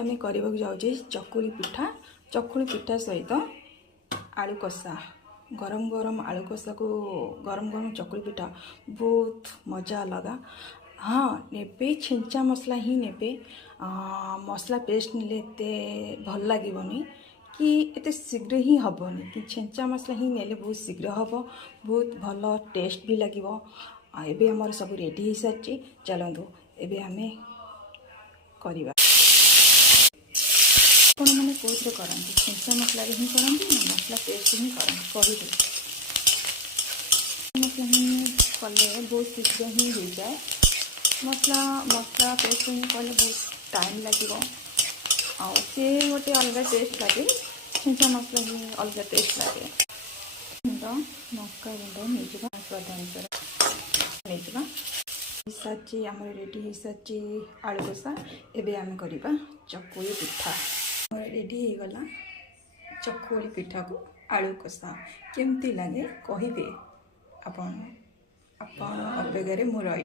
आम करने जाऊँ चकुली पिठा। चकुली पिठा सहित आलू कषा गरम गरम आलू कषा को गरम गरम चकुली पिठा बहुत मजा लगा। हाँ ने छेंचा मसला ही ने मसला पेस्ट ने भल लगे कि एते शीघ्र ही हेनी कि छेंचा मसला ही नेले बहुत शीघ्र हम बहुत भल टेस्ट भी लगे। एबे हमर सब रेडी हो सारी चलतु एबे आमे करवा। आपण मैंने कौन करते छेंचा मसला ही करते ना मसला पेस्ट ही करते कहे मसला ही कले बहुत शीघ्र ही हो जाए। मसला मसला पेस्ट ही कले बहुत टाइम लगे सी गोटे अलग टेस्ट लगे छेंचा मसला ही अलग टेस्ट लगे। मक्का गुंड नहीं स्वाद अनुसार नहीं सारी आम रेडी हो सारी आलू कषा। एबे आम करवा चकुली पिठा। रेडी हो गला चकुली पिठा को आलू कषा केमती लगे कहे आपण अपेक्षार मु रही।